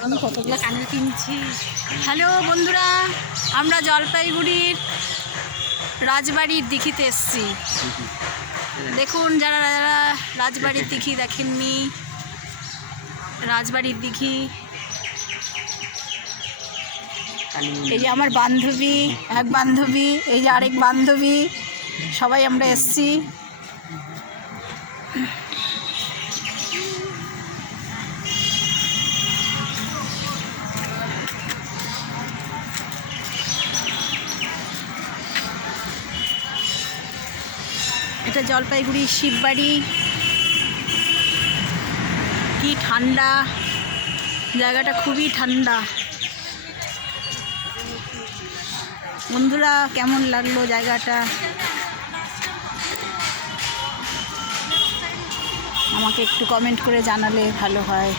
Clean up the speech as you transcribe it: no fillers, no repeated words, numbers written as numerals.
আমি কতগুলো কানের কিনছি। হ্যালো বন্ধুরা, আমরা জলপাইগুড়ির রাজবাড়ির দিঘিতে এসেছি। দেখুন, যারা যারা রাজবাড়ির দিঘি দেখেননি, রাজবাড়ির দিঘি। এই যে আমার বান্ধবী, এক বান্ধবী, এই যে আরেক বান্ধবী, সবাই আমরা এসেছি। এটা জলপাইগুড়ির শিববাড়ি। কি ঠান্ডা, জায়গাটা খুবই ঠান্ডা। বন্ধুরা, কেমন লাগলো জায়গাটা আমাকে একটু কমেন্ট করে জানালে ভালো হয়।